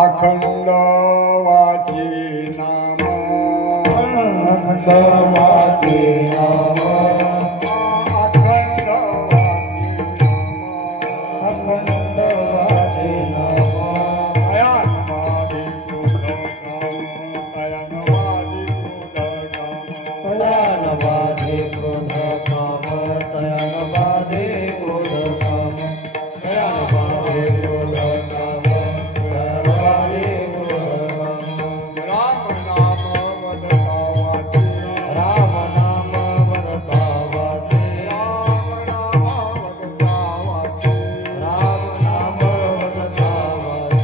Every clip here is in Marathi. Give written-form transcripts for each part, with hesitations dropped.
अखंड वाची नाम अखंड वाची नाम अखंड वाची नाम अयनवादी क्रोध काम तयानवादी क्रोध काम तयानवादी क्रोध काम तयानवादी क्रोध काम राम नाम वदता वाची राम नाम वदता वाची राम नाम वदता वाची राम नाम वदता वाची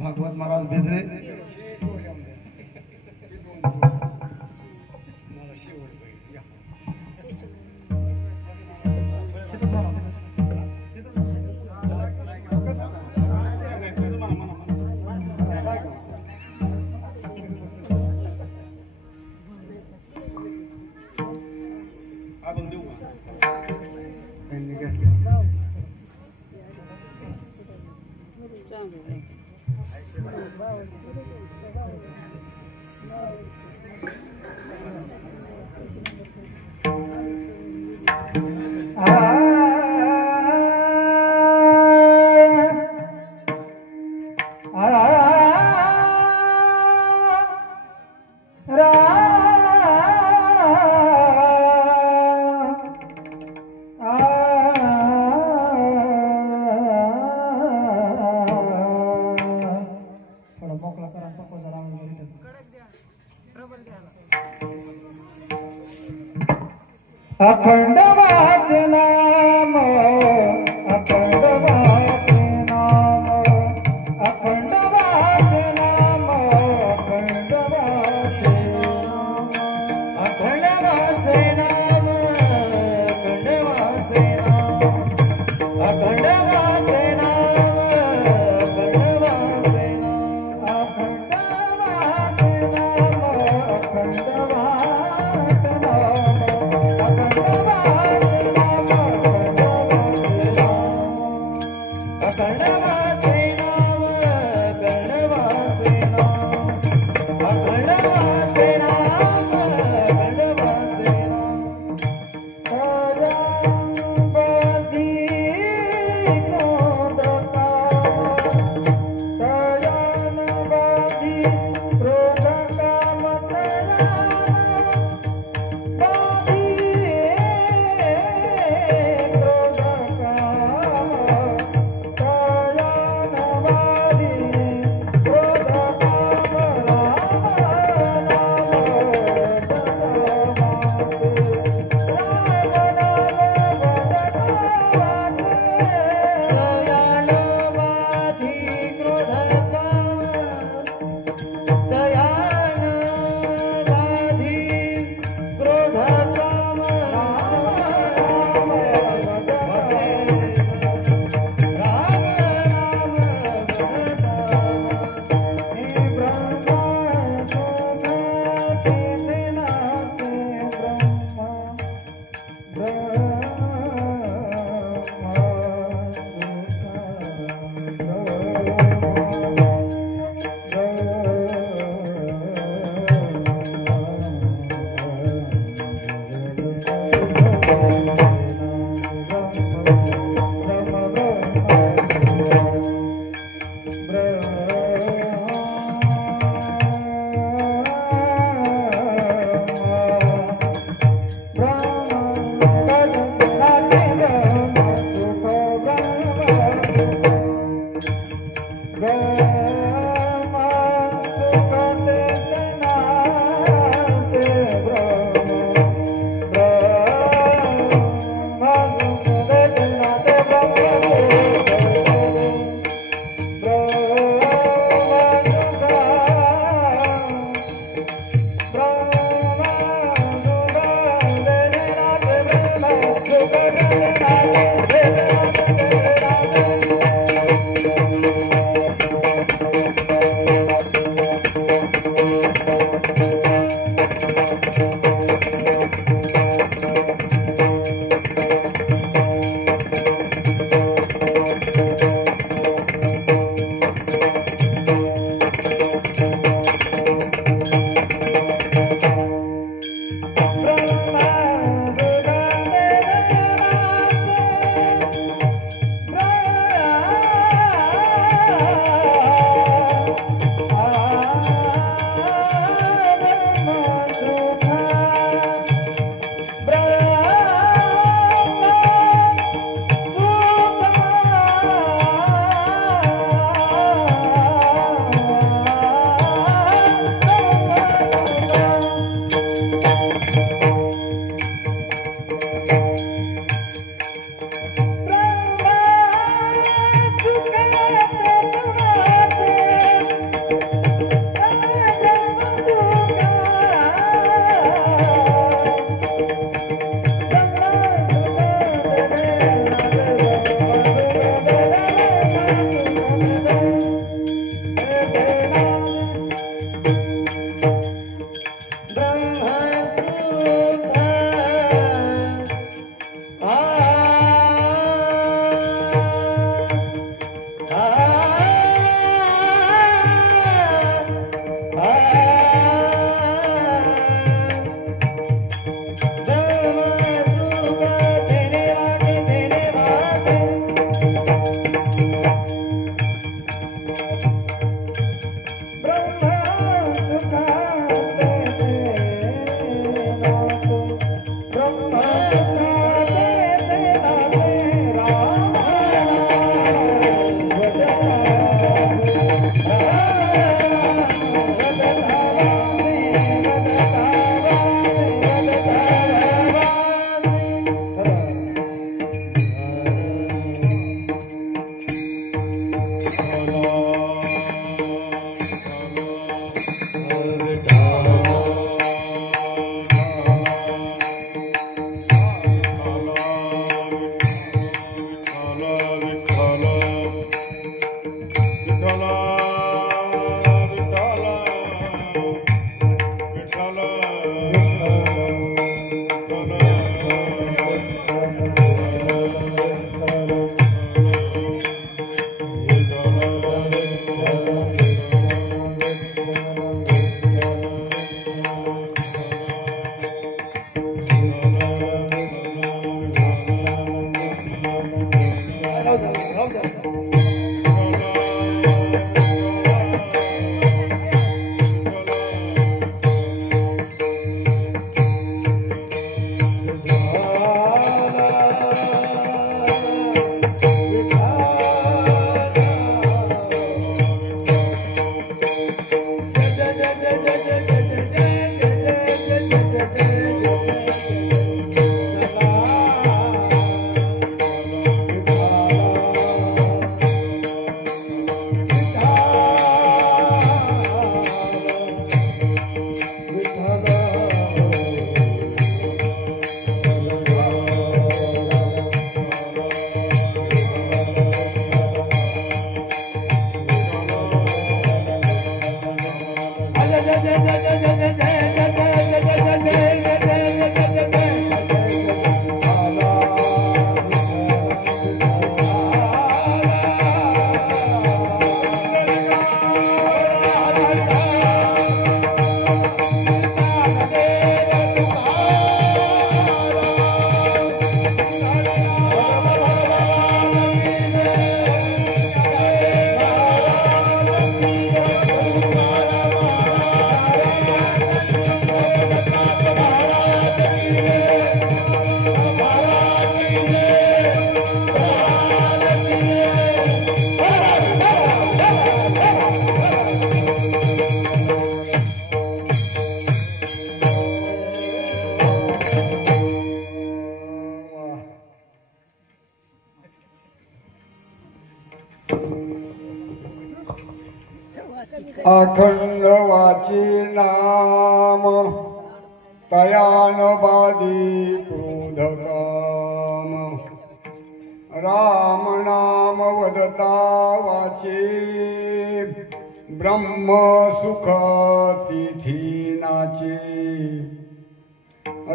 भागवत महाराज भेदरे अखंड वाचनाम अखंड वाचनाम अखंड वाचनाम अखंड वाचनाम अखंड वाचनाम अखंड वाचनाम अखंड वाचनाम अखंड वाचनाम अखंड वाचनाम अखंड वाची नाम तयान बाधी क्रोध काम राम नाम वदता वाचे ब्रह्म सुख तिथी नाचे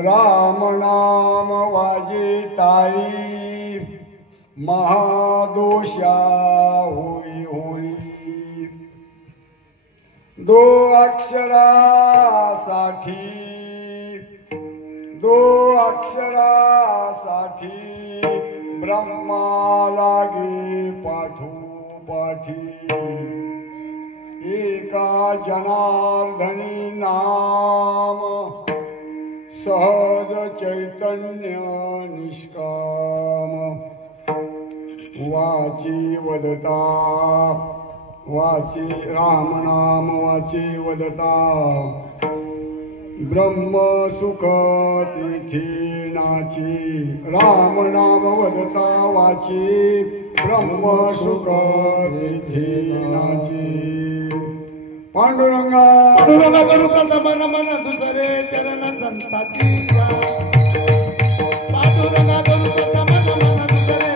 राम नाम वाजे टाळी महादोषा होई होळी दो अक्षरासाठी ब्रह्मा लागे पाठोपाठी एका जनार्दनी नाम सहज चैतन्य निष्काम वाची वदता वाचे राम नाम वाचे वदता ब्रह्म सुख तिथी नाची राम नाम वदता वाचे ब्रह्म सुख तिथी नाची पांडुरंगा करू प्रथम नमन दुसरे चरण संताची पांडुरंगा करू प्रथम नमन दुसरे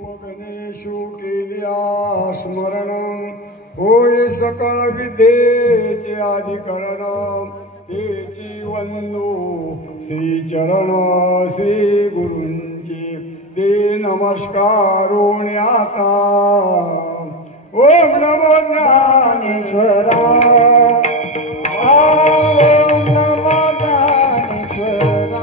गणेशु केल्या स्मरण होय सकळ विद्येचे अधिकरण तेची वंदू श्री चरण श्री गुरूंचे ते नमस्कारोणी आता ओम नमो ज्ञानेश्वरा ओम नमो ज्ञानेश्वरा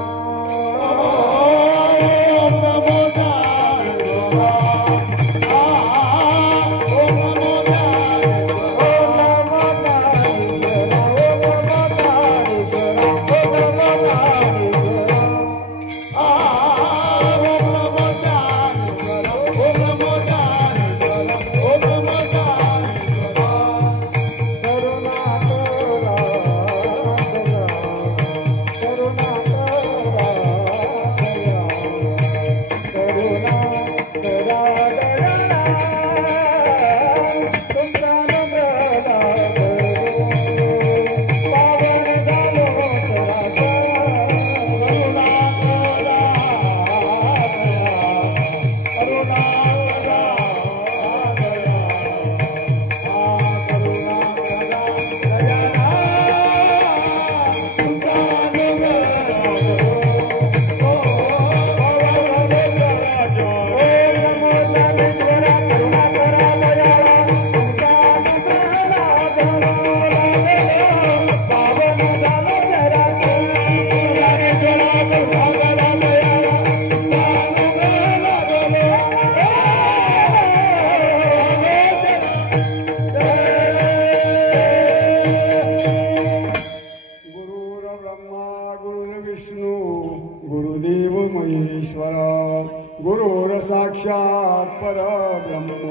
साक्षात् परब्रह्म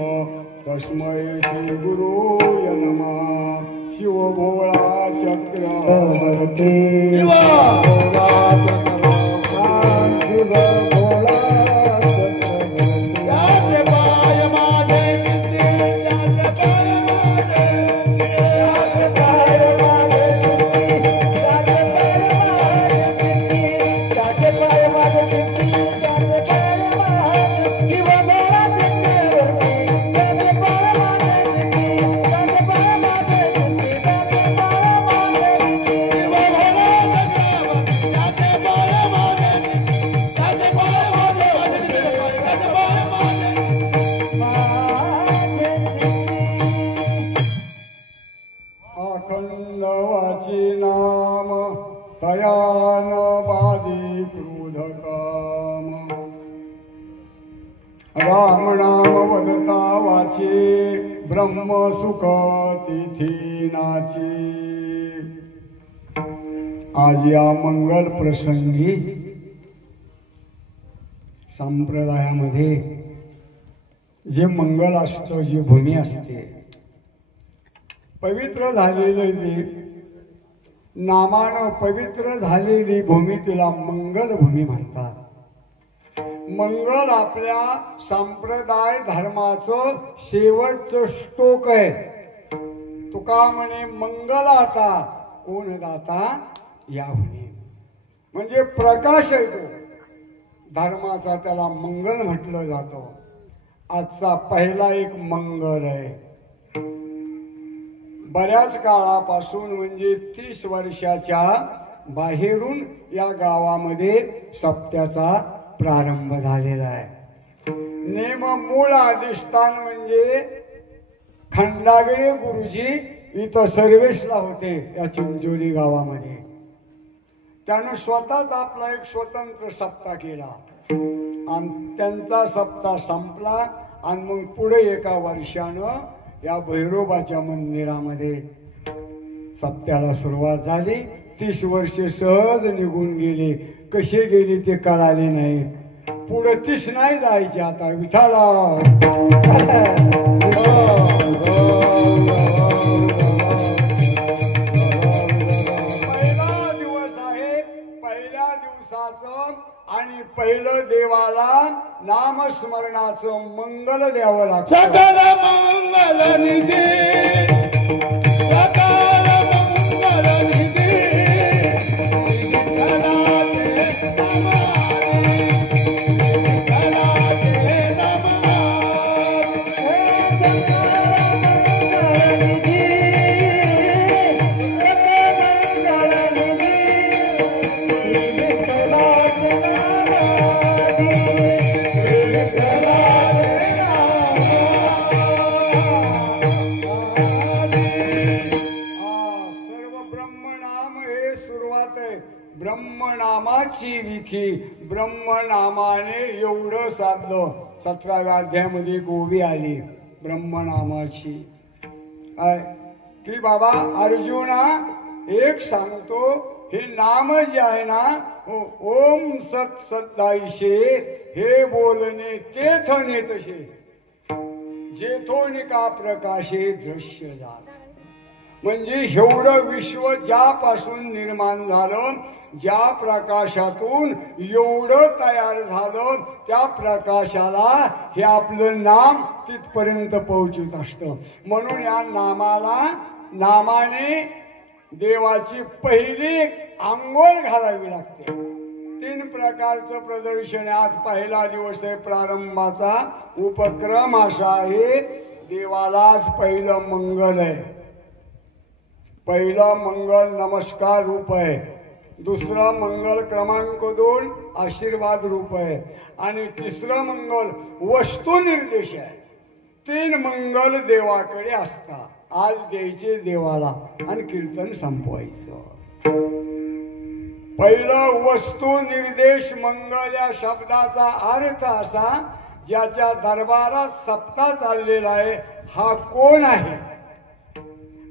तस्मै श्री गुरुय नमः शिव भोळा चक्रवर्ती शिव भोळा तयान बाधी क्रोध काम राम नाम वदता वाचे ब्रह्म सुख तिथी नाचे। आज या मंगल प्रसंगी संप्रदायामध्ये जे मंगल असतं, जी भूमी असते, पवित्र झालेलं ते नामानं पवित्र झालेली भूमी तिला मंगल भूमी म्हणतात। मंगल आपल्या संप्रदाय धर्माचं शेवटचं श्लोक आहे। तुका म्हणे मंगलाता कोण दाता या भूमी, म्हणजे प्रकाश आहे तो धर्माचा, त्याला मंगल म्हटलं जातं। आजचा पहिला एक मंगल आहे। बऱ्याच काळापासून म्हणजे 30 वर्षाच्या बाहेरून या गावामध्ये सप्त्याचा प्रारंभ झालेला आहे। नेम मूळ अधिष्ठान म्हणजे खंडागळे गुरुजी इथं सर्वेसला होते या चिंचोली गावामध्ये। त्यानं स्वतःच आपला एक स्वतंत्र सप्ताह केला आणि त्यांचा सप्ताह संपला आणि मग पुढे एका वर्षानं या भैरोबाच्या मंदिरामध्ये सप्त्याला सुरुवात झाली। 30 वर्षे सहज निघून गेली, कसे गेली ते कळाले नाही। पुढे 30 नाही जायचे आता विठाला। पहिला दिवस आहे, पहिल्या दिवसाचं आणि पहिलं देवाला नामस्मरणाचं मंगल द्यावं लागतं। सकल मंगल निधी, सकल मंगल निधी, विठ्ठलाचे नमः, विठ्ठलाचे नमः। नामाची विखी ब्रह्मनामाने एवढं साधलं. 17व्या अध्यायामध्ये गोवी आली ब्रह्मनामाची. काय की बाबा अर्जुना एक सांगतो, हे नाम जे आहे ना, ओम सत सदाईशे, हे बोलणे तेथने तसे, जेथोनिका प्रकाशे दृश्य झाला. म्हणजे एवढं विश्व ज्यापासून निर्माण झालं, ज्या प्रकाशातून एवढं तयार झालं, त्या प्रकाशाला हे आपलं नाम तिथपर्यंत पोहोचत असतं. म्हणून या नामाने देवाची पहिली आंघोळ घालावी लागते. 3 प्रकारचं प्रदर्शन. आज पहिला दिवस आहे प्रारंभाचा. उपक्रम असा आहे, देवालाच पहिलं मंगल आहे. पहिलं मंगल नमस्कार रूप आहे. दुसरं मंगल क्रमांक 2 आशीर्वाद रूप आहे. आणि तिसरं मंगल वस्तू निर्देश आहे. 3 मंगल देवाकडे असतात. आज द्यायचे देवाला आणि कीर्तन संपवायचं. पहिलं वस्तू निर्देश मंगल या शब्दाचा अर्थ असा, ज्याच्या दरबारात सप्ताह चाललेला आहे हा कोण आहे,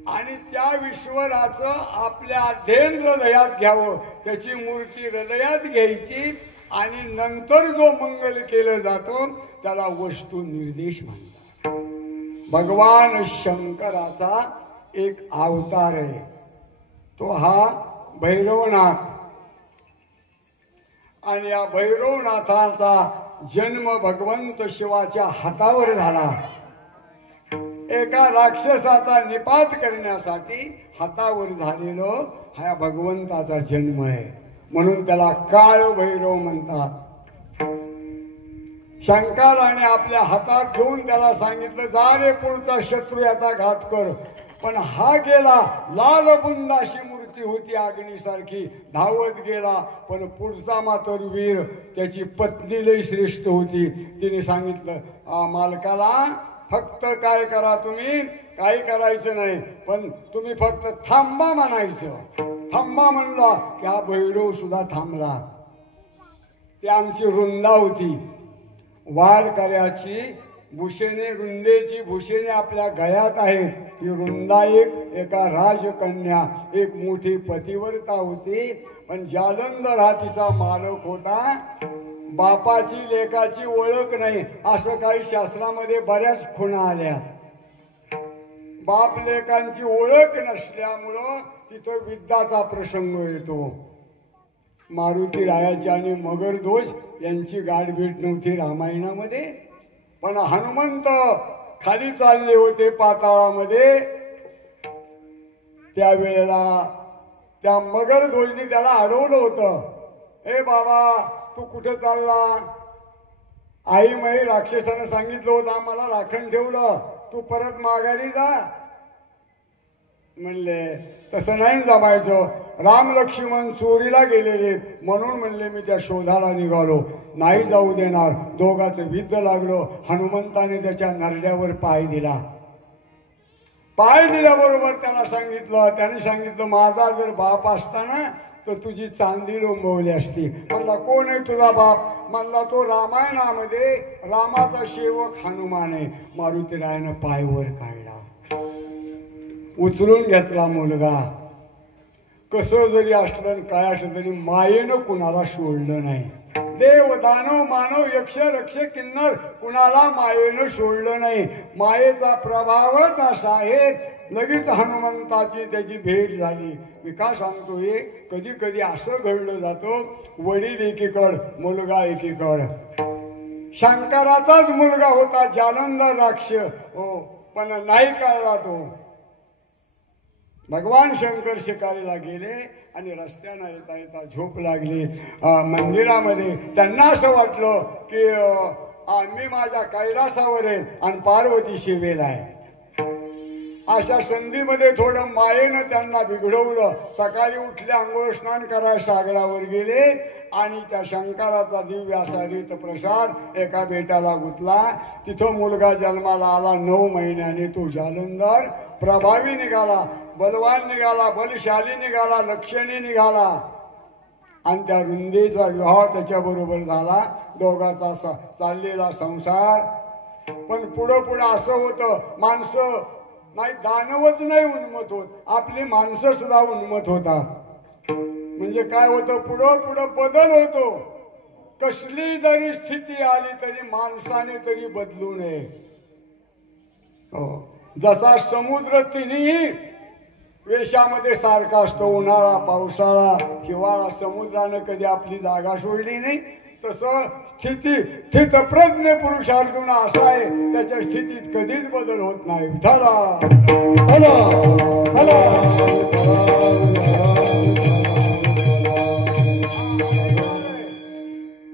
आणि त्या विश्वराचं आपल्या अध्ययन हृदयात घ्यावं, त्याची मूर्ती हृदयात घ्यायची, आणि नंतर जो मंगल केलं जातो त्याला वस्तू निर्देश म्हणतात. भगवान शंकराचा एक अवतार आहे, तो हा भैरवनाथ. आणि या भैरवनाथाचा जन्म भगवंत शिवाच्या हातावर झाला. एका राक्षसाचा निपात करण्यासाठी हातावर झालेलो हा भगवंताचा जन्म आहे. म्हणून त्याला काळ भैरव म्हणतात. शंकराने आपल्या हातात घेऊन त्याला सांगितलं, जा रे पुढचा शत्रू याचा घात कर. पण हा गेला, लाल बुंदाशी मूर्ती होती अग्नीसारखी, धावत गेला. पण पुढचा मातर वीर, त्याची पत्नी लई श्रेष्ठ होती, तिने सांगितलं मालकाला, फक्त काय करा, तुम्ही काही करायचं नाही, पण तुम्ही फक्त थांबा म्हणायचं. थांबा म्हणला की हा भैरव सुद्धा थांबला. ती आमची रुंदा होती, वारकऱ्याची भूषणे, रुंदेची भूषणे आपल्या गळ्यात आहेत. ही रुंदा एका राजकन्या, एक मोठी पतिव्रता होती. पण जालंधर हा तिचा मालक होता. बापाची लेकाची ओळख नाही असं काही शास्त्रामध्ये बऱ्याच खुणा आल्या. बाप लेकांची ओळख नसल्यामुळं तिथं विद्याचा प्रसंग येतो. मारुती रायाची आणि मगरध्वज यांची गाठभेट नव्हती रामायणामध्ये, पण हनुमंत खाली चालले होते पाताळामध्ये. त्यावेळेला त्या मगरध्वजने त्याला अडवलं होतं, ए बाबा तू कुठं चालला? आई माई राक्षसानं सांगितलं होतं आम्हाला राखण ठेवलं, तू परत माघारी जा. म्हणले तसं नाही जमायचं, राम लक्ष्मण चोरीला गेलेले म्हणून म्हणले मी त्या शोधाला निघालो, नाही जाऊ देणार. दोघांचं युद्ध लागलं. हनुमंताने त्याच्या नरड्यावर पाय दिला. पाय दिल्याबरोबर त्याला सांगितलं, त्याने सांगितलं माझा जर बाप असताना तर तुझी चांदी लोंबवली असती. म्हणला कोण आहे तुझा बाप? म्हणला तो रामायणामध्ये रामाचा सेवक हनुमान आहे. मारुतीरायानं पाय वर काढला, उचलून घेतला मुलगा. कसं जरी असलं काय असलं तरी मायेनं कुणाला सोडलं नाही. देव दानव मानव यक्ष रक्ष किन्नर कुणाला मायेनं सोडलं नाही. मायेचा प्रभावच असा आहे. लगेच हनुमंताची त्याची भेट झाली. मी का सांगतो, हे कधी कधी असं घडलं जातं, वडील एकीकड मुलगा एकीकड. शंकराचाच मुलगा होता जालंधर राक्ष, हो, पण नाही कळला तो. भगवान शंकर शिकारीला गेले आणि रस्त्यानं येता येता झोप लागली मंदिरामध्ये. त्यांना असं वाटलं की मी माझ्या कैलासावर आहे आणि पार्वती शिवेला आहे. अशा संधीमध्ये थोडं मायेनं त्यांना बिघडवलं. सकाळी उठले, आंघोळ स्नान करायला सागरावर गेले आणि त्या शंकराचा दिव्य असा रीत प्रसाद एका बेटाला गुंतला. तिथं मुलगा जन्माला आला. 9 महिन्याने तो जालंधर प्रभावी निघाला, बलवान निघाला, बलशाली निघाला, लक्षणी निघाला. आणि त्या रुंदेचा विवाह त्याच्याबरोबर झाला. दोघाचा चाललेला संसार. पण पुढं पुढं असं होतं, माणसं नाही, दानवच नाही उन्मत होत, आपली माणसं सुद्धा उन्मत होतात. म्हणजे काय होतं, पुढं पुढं बदल होतो. कसली जरी स्थिती आली तरी माणसाने तरी बदलू नये. जसा समुद्र तिन्ही वेशामध्ये सारखा असतो, उन्हाळा, पावसाळा, हिवाळा, समुद्रानं कधी आपली जागा सोडली नाही. तसं स्थितप्रज्ञ पुरुष अर्जुन असा आहे, त्याच्या स्थितीत कधीच बदल होत नाही. विठाला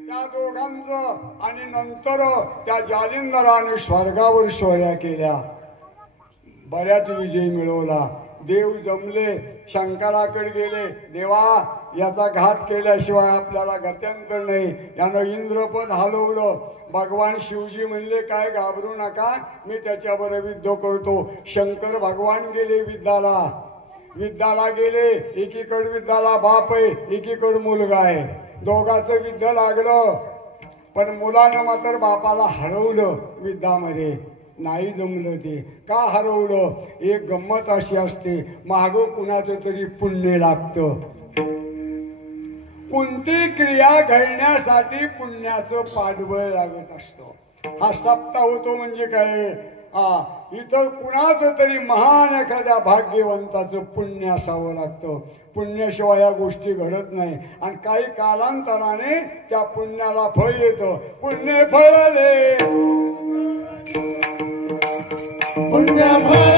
त्या दोघांचं. आणि नंतर त्या जालिंदराने स्वर्गावर शौर्या केल्या, बऱ्याच विजय मिळवला. देव जमले, शंकराकडे गेले, देवा याचा घात केल्याशिवाय आपल्याला गत्यंतर नाही, यानं इंद्रपद हलवलं. भगवान शिवजी म्हणले काय घाबरू नका, मी त्याच्याबरोबर युद्ध करतो. शंकर भगवान गेले विद्याला गेले. एकीकडे विद्याला बाप आहे, एकीकडे मुलगा आहे. दोघांचं युद्ध लागलं, पण मुलानं मात्र बापाला हरवलं. विद्यामध्ये नाही जमलं. ते का हरवलं? एक गंमत अशी असते, मागं कुणाचं तरी पुण्य लागतं. कोणती क्रिया घडण्यासाठी पुण्याचं पाठबळ लागत असतं. हा सप्ताह होतो म्हणजे काय, इतर कुणाचं तरी महान एखाद्या भाग्यवंताचं पुण्य असावं लागतं. पुण्याशिवाय या गोष्टी घडत नाही. आणि काही कालांतराने त्या पुण्याला फळ येतं. पुण्य फळले, पुण्य फळ